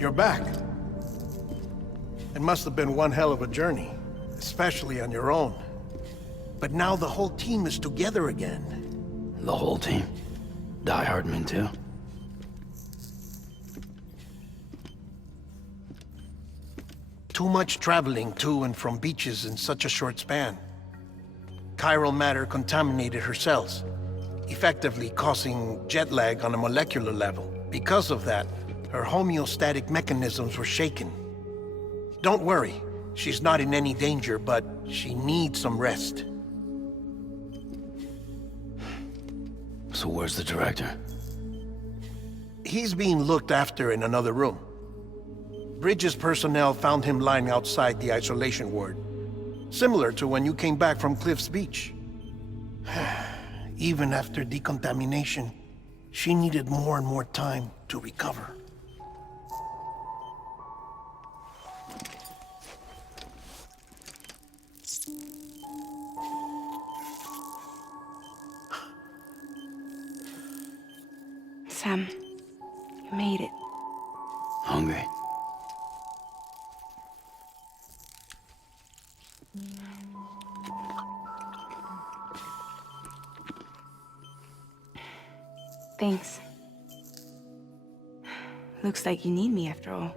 You're back. It must have been one hell of a journey, especially on your own. But now the whole team is together again. The whole team? Die Hardman too? Too much traveling to and from beaches in such a short span. Chiral matter contaminated her cells, effectively causing jet lag on a molecular level. Because of that, her homeostatic mechanisms were shaken. Don't worry, she's not in any danger, but she needs some rest. So where's the director? He's being looked after in another room. Bridges personnel found him lying outside the isolation ward. Similar to when you came back from Cliff's Beach. Even after decontamination, she needed more and more time to recover. Sam, you made it. Hungry? Thanks. Looks like you need me after all.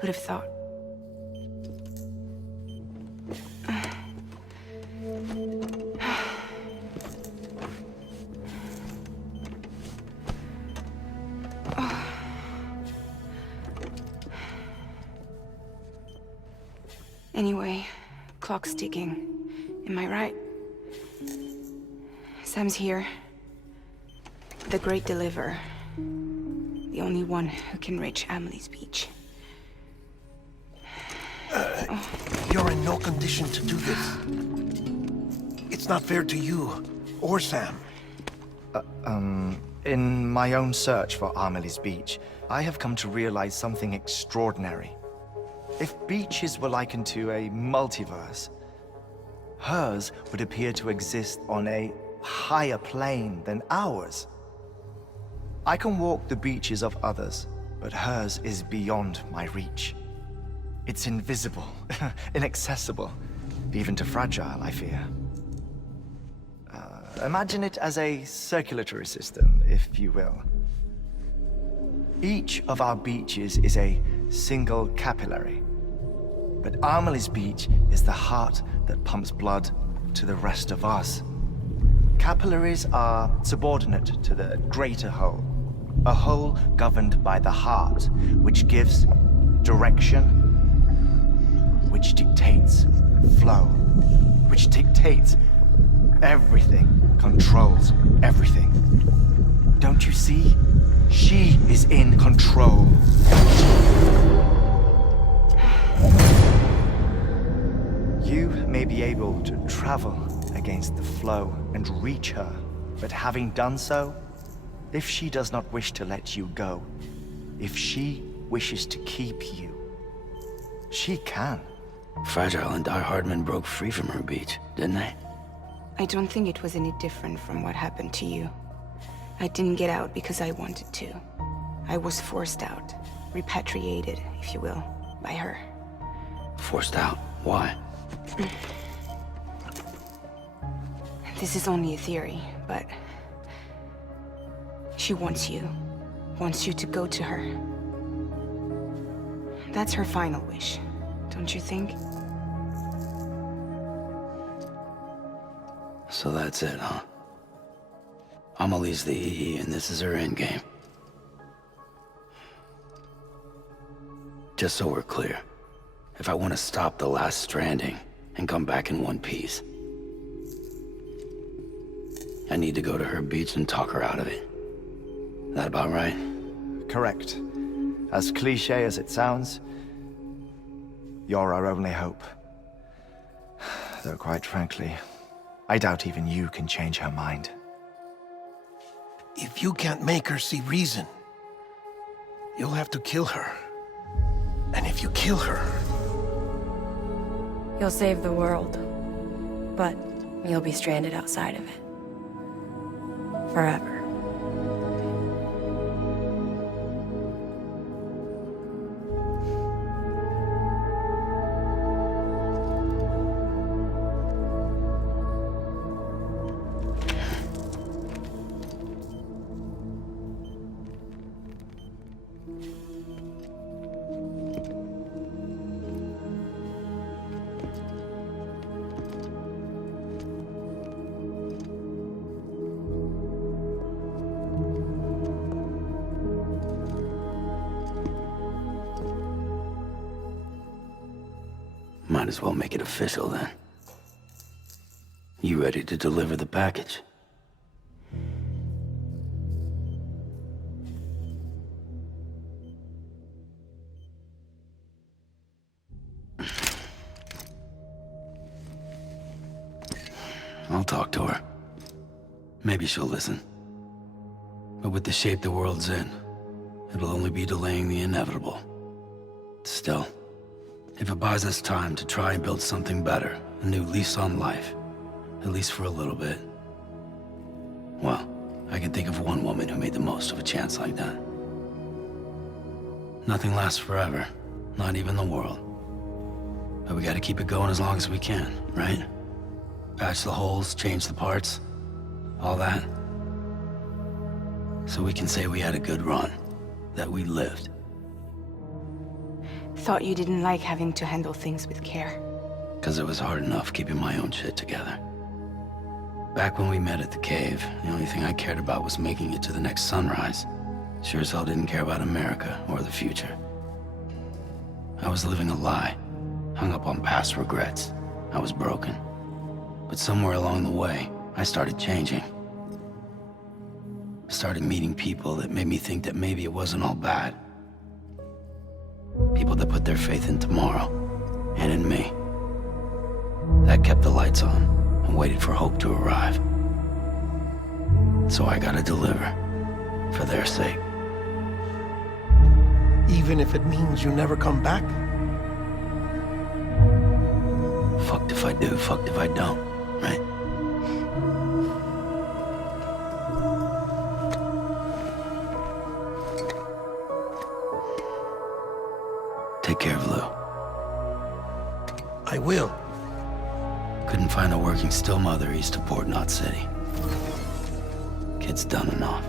Who'd have thought? Anyway, clock's ticking. Am I right? Sam's here. The Great Deliverer. The only one who can reach Amelie's beach. You're in no condition to do this. It's not fair to you, or Sam. In my own search for Amelie's beach, I have come to realize something extraordinary. If beaches were likened to a multiverse, hers would appear to exist on a higher plane than ours. I can walk the beaches of others, but hers is beyond my reach. It's invisible, inaccessible, even to fragile, I fear. Imagine it as a circulatory system, if you will. Each of our beaches is a single capillary, but Amelie's beach is the heart that pumps blood to the rest of us. Capillaries are subordinate to the greater whole, a whole governed by the heart, which gives direction, which dictates flow, which dictates everything, controls everything. Don't you see? She is in control. You may be able to travel against the flow and reach her, but having done so, if she does not wish to let you go, if she wishes to keep you, she can. Fragile and Die Hardman broke free from her beach, didn't they? I don't think it was any different from what happened to you. I didn't get out because I wanted to. I was forced out, repatriated, if you will, by her. Forced out? Why? This is only a theory, but she wants you to go to her. That's her final wish, don't you think? So that's it, huh? Amelie's the EE and this is her endgame. Just so we're clear, if I want to stop the last stranding and come back in one piece, I need to go to her beach and talk her out of it. That about right? Correct. As cliché as it sounds, you're our only hope. Though quite frankly, I doubt even you can change her mind. If you can't make her see reason, you'll have to kill her. And if you kill her... You'll save the world, but you'll be stranded outside of it. Forever. Might as well make it official then. You ready to deliver the package? I'll talk to her. Maybe she'll listen. But with the shape the world's in, it'll only be delaying the inevitable. Still, if it buys us time to try and build something better, a new lease on life, at least for a little bit, well, I can think of one woman who made the most of a chance like that. Nothing lasts forever, not even the world. But we gotta keep it going as long as we can, right? Patch the holes, change the parts, all that. So we can say we had a good run, that we lived. Thought you didn't like having to handle things with care. 'Cause it was hard enough keeping my own shit together. Back when we met at the cave, the only thing I cared about was making it to the next sunrise. Sure as hell didn't care about America or the future. I was living a lie, hung up on past regrets. I was broken. But somewhere along the way, I started changing. Started meeting people that made me think that maybe it wasn't all bad. People that put their faith in tomorrow, and in me. That kept the lights on, and waited for hope to arrive. So I gotta deliver, for their sake. Even if it means you never come back? Fucked if I do, fucked if I don't, right? Take care of Lou. I will. Couldn't find a working still mother east of Port Knot City. Kid's done enough.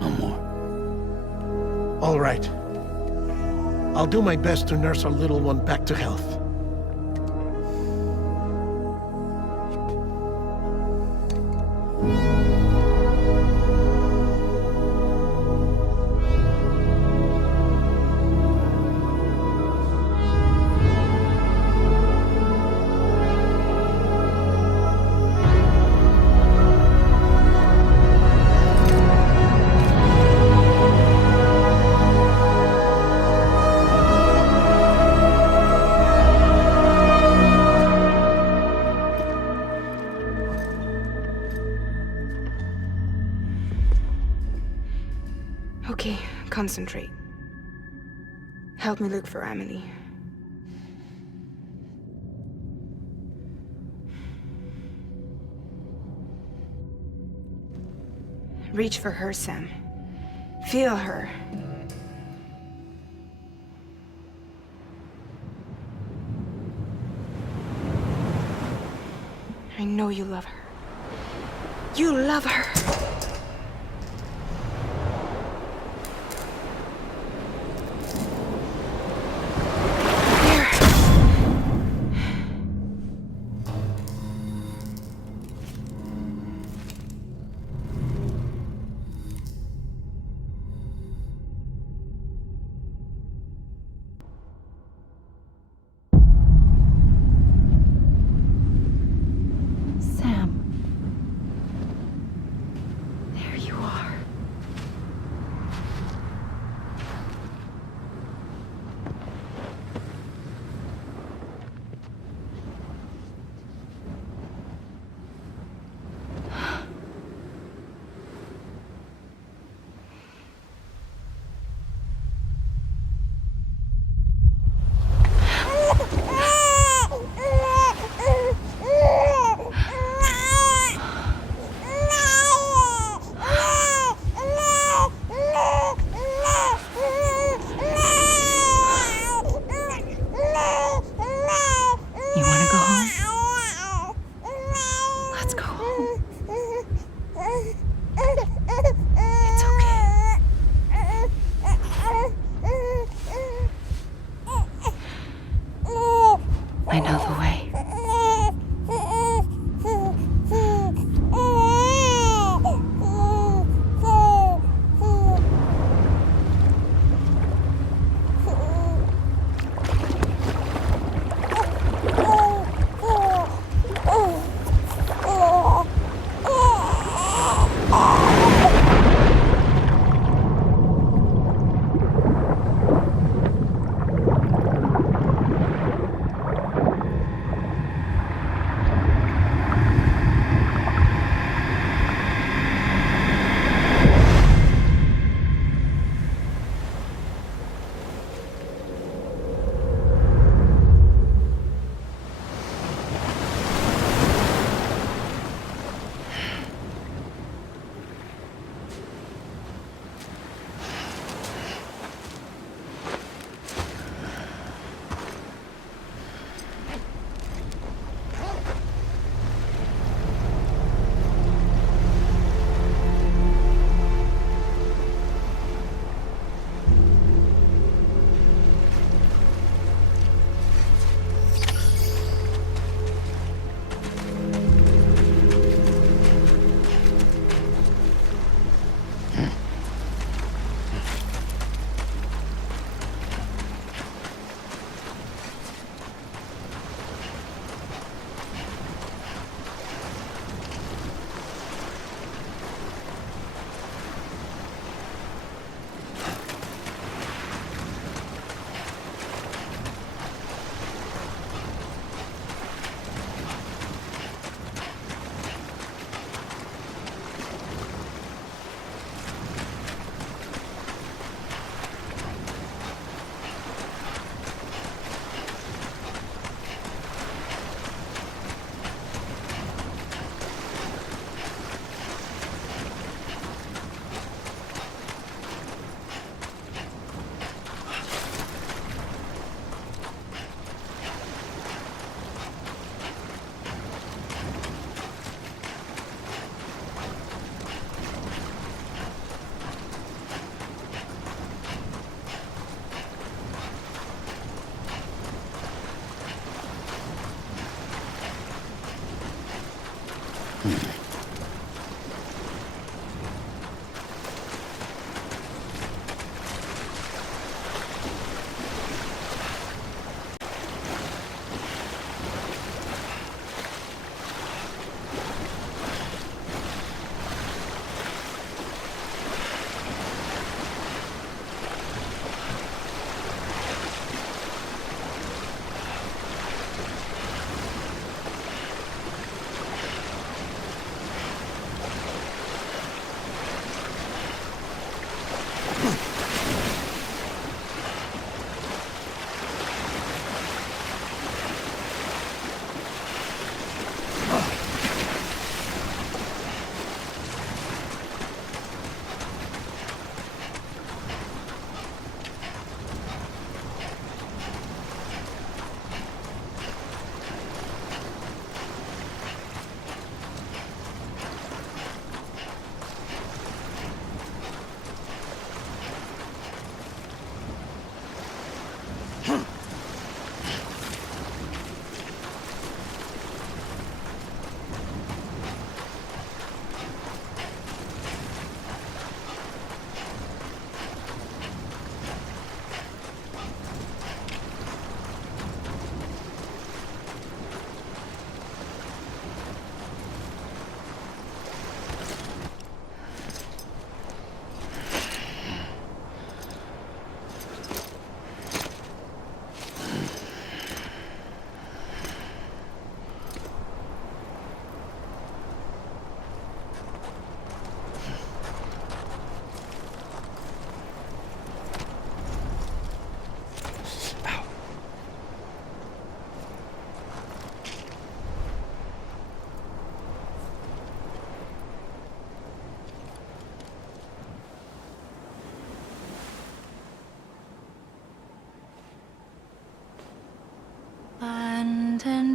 No more. All right. I'll do my best to nurse our little one back to health. Okay, concentrate. Help me look for Amelie. Reach for her, Sam. Feel her. I know you love her. You love her!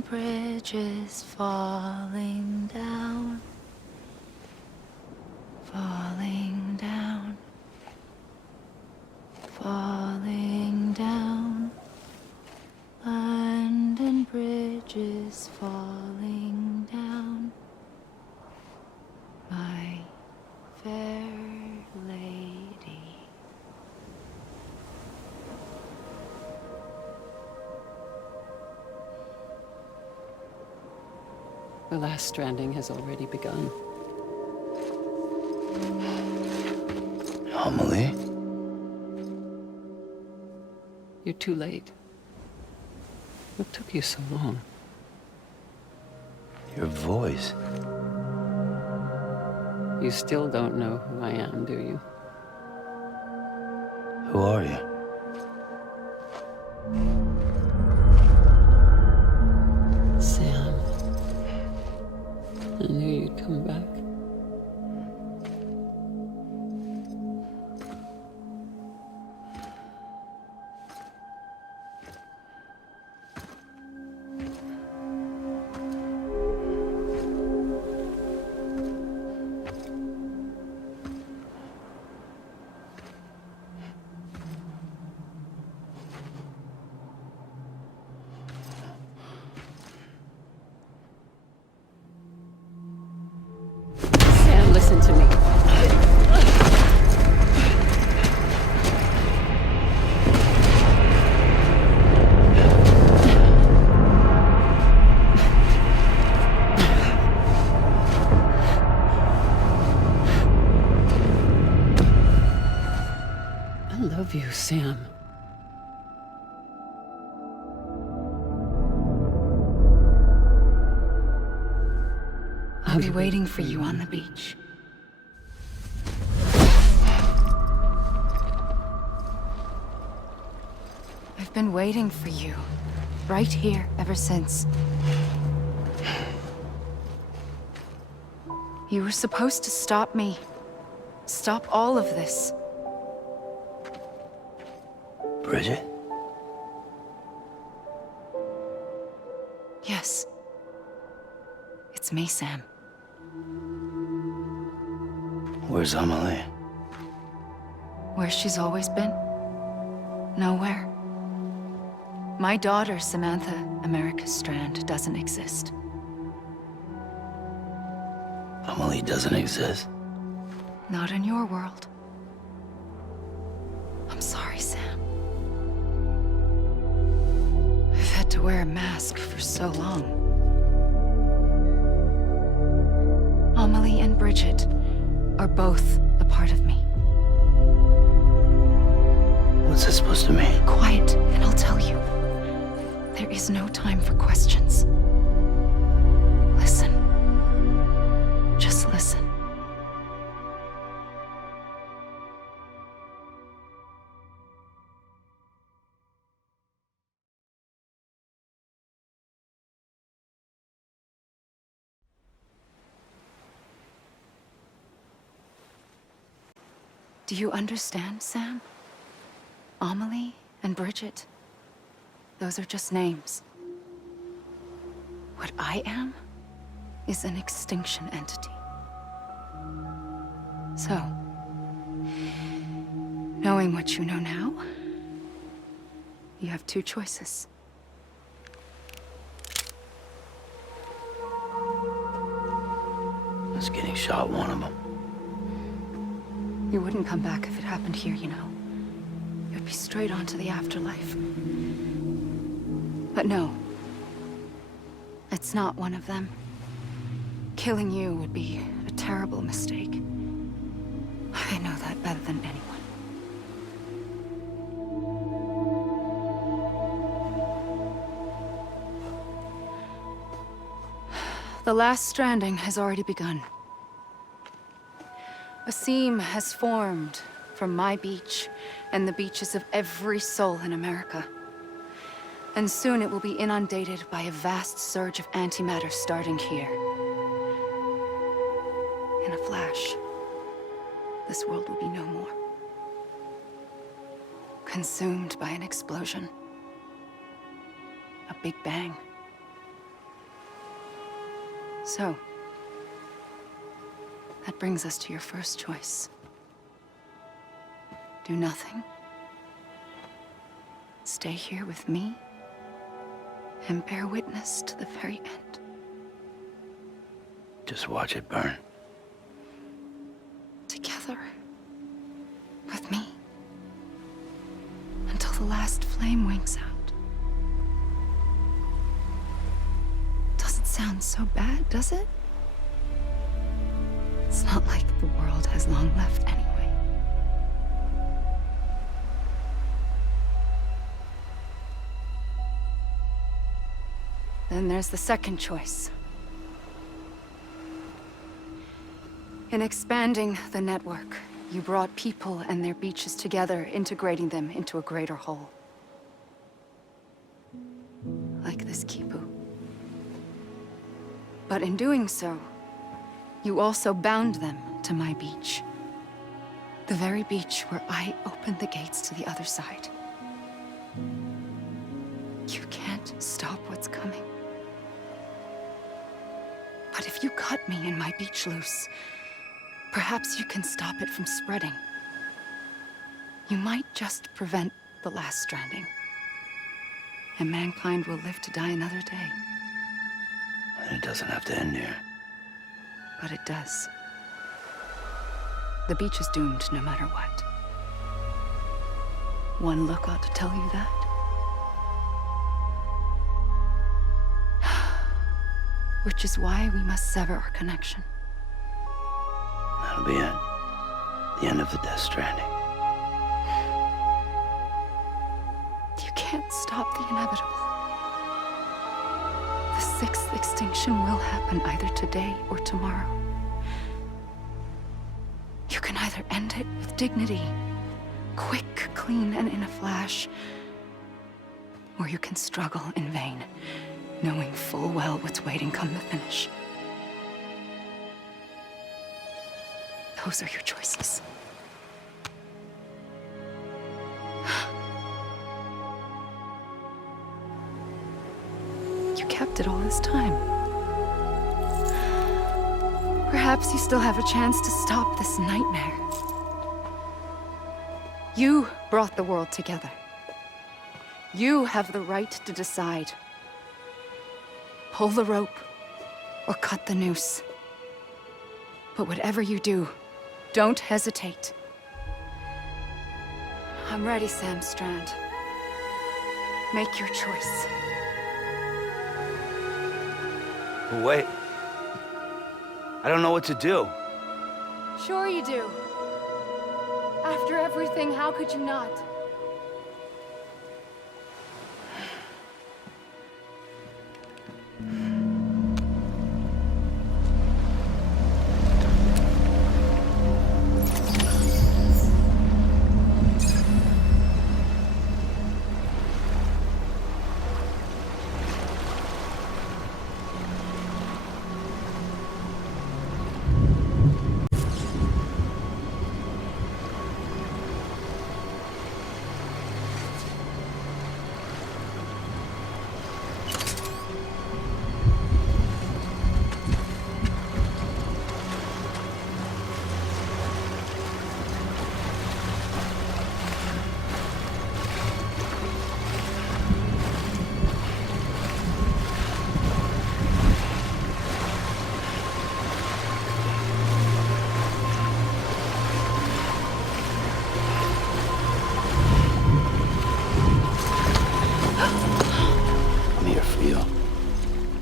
bridges falling down, falling down, falling down. London bridges falling down, my fair lady. The last stranding has already begun. Amelie? You're too late. What took you so long? Your voice. You still don't know who I am, do you? Who are you? Sam. I knew you'd come back. Sam, listen to me. I love you, Sam. I'll be waiting for you on the beach. I've been waiting for you, right here, ever since. You were supposed to stop me. Stop all of this. Bridget? Yes. It's me, Sam. Where's Amelie? Where she's always been? Nowhere. My daughter, Samantha America Strand, doesn't exist. Amelie doesn't exist. Not in your world. I'm sorry, Sam. I've had to wear a mask for so long. Amelie and Bridget are both a part of me. What's that supposed to mean? Quiet, and I'll tell you. There is no time for questions. Listen. Just listen. Do you understand, Sam? Amelie and Bridget, those are just names. What I am is an extinction entity. So, knowing what you know now, you have two choices. Is getting shot one of them? You wouldn't come back if it happened here, you know. You'd be straight on to the afterlife. But no. It's not one of them. Killing you would be a terrible mistake. I know that better than anyone. The last stranding has already begun. A seam has formed from my beach and the beaches of every soul in America. And soon it will be inundated by a vast surge of antimatter starting here. In a flash, this world will be no more. Consumed by an explosion. A big bang. So, that brings us to your first choice. Do nothing. Stay here with me, and bear witness to the very end. Just watch it burn. Together. With me. Until the last flame winks out. Doesn't sound so bad, does it? It's not like the world has long left anyway. Then there's the second choice. In expanding the network, you brought people and their beaches together, integrating them into a greater whole. Like this Kipu. But in doing so, you also bound them to my beach. The very beach where I opened the gates to the other side. You can't stop what's coming. But if you cut me and my beach loose, perhaps you can stop it from spreading. You might just prevent the last stranding. And mankind will live to die another day. And it doesn't have to end here. But it does. The beach is doomed no matter what. One look ought to tell you that. Which is why we must sever our connection. That'll be it. The end of the Death Stranding. You can't stop the inevitable. The sixth extinction will happen either today or tomorrow. You can either end it with dignity, quick, clean, and in a flash, or you can struggle in vain, knowing full well what's waiting come the finish. Those are your choices. You kept it all this time. Perhaps you still have a chance to stop this nightmare. You brought the world together. You have the right to decide. Pull the rope, or cut the noose. But whatever you do, don't hesitate. I'm ready, Sam Strand. Make your choice. Wait. I don't know what to do. Sure you do. After everything, how could you not?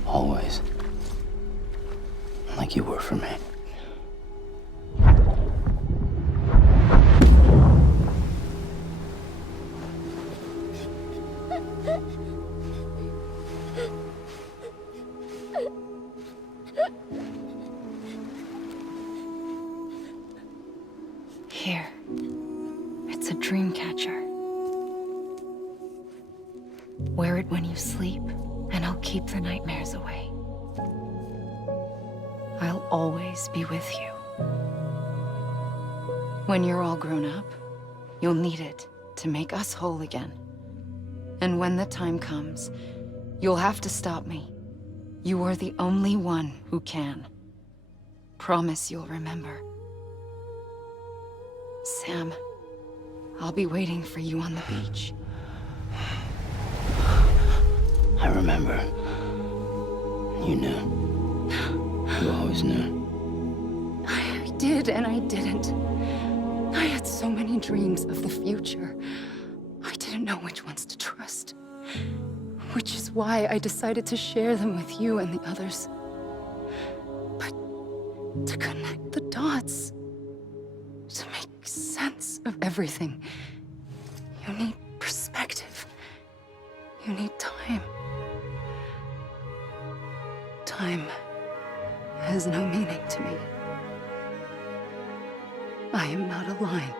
Always. Like you were for me. Here. It's a dream catcher. Wear it when you sleep, and I'll keep the nightmares away. I'll always be with you. When you're all grown up, you'll need it to make us whole again. And when the time comes, you'll have to stop me. You are the only one who can. Promise you'll remember. Sam, I'll be waiting for you on the beach. I remember. You knew. You always knew. I did and I didn't. I had so many dreams of the future. I didn't know which ones to trust. Which is why I decided to share them with you and the others. But to connect the dots, to make sense of everything, you need perspective. You need time. Time has no meaning to me. I am not a line.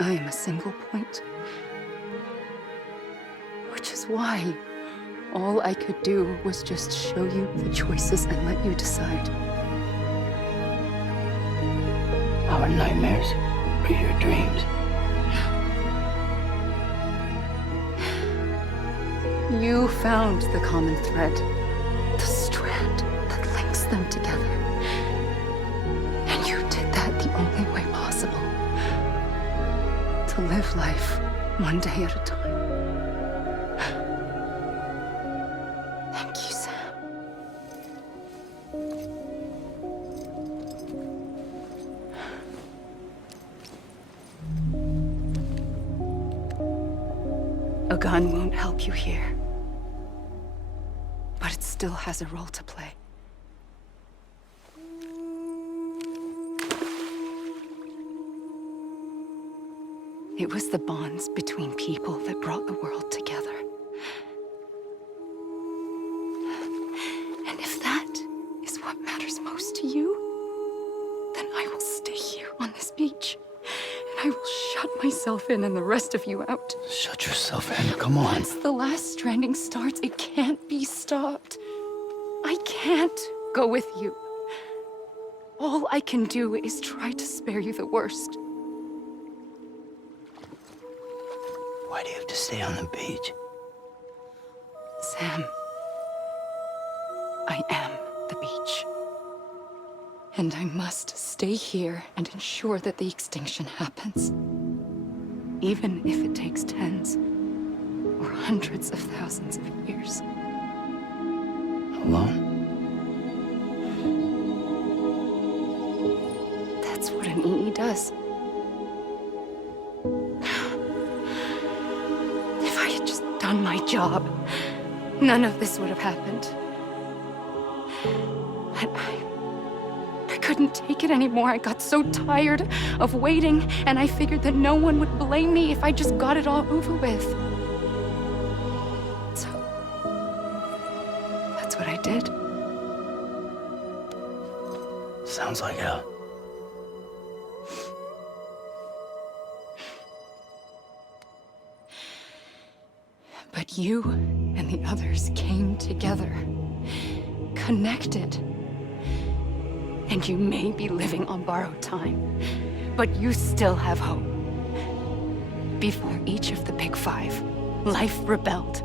I am a single point. Which is why all I could do was just show you the choices and let you decide. Our nightmares or your dreams? You found the common thread, the strand that links them together. And you did that the only way possible. To live life one day at a time. Thank you, Sam. A gun won't help you here. But it still has a role to play. It was the bonds between people that brought the world together. And if that is what matters most to you, then I will stay here on this beach. And I will shut myself in and the rest of you out. Shut yourself in, come on. Once the last stranding starts, it can't be stopped. I can't go with you. All I can do is try to spare you the worst. Why do you have to stay on the beach? Sam, I am the beach. And I must stay here and ensure that the extinction happens. Even if it takes tens or hundreds of thousands of years. Alone? That's what an EE does. If I had just done my job, none of this would have happened. But I couldn't take it anymore. I got so tired of waiting, and I figured that no one would blame me if I just got it all over with. So, that's what I did. Sounds like hell. But you and the others came together, connected. And you may be living on borrowed time, but you still have hope. Before each of the Big Five, life rebelled.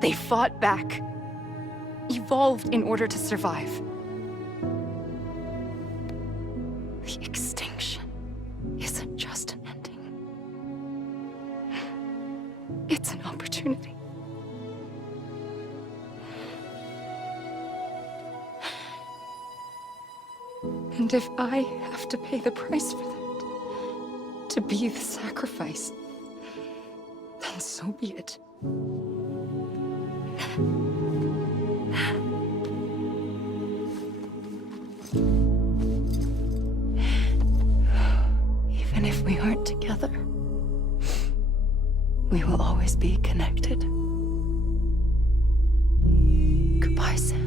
They fought back, evolved in order to survive. The extinction isn't just an ending. It's an opportunity. And if I have to pay the price for that, to be the sacrifice, then so be it. Even if we aren't together, we will always be connected. Goodbye, Sam.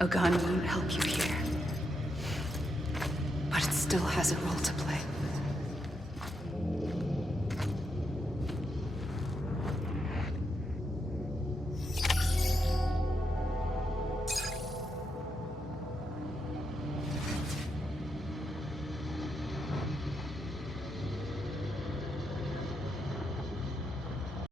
A gun won't help you here. But it still has a role to play.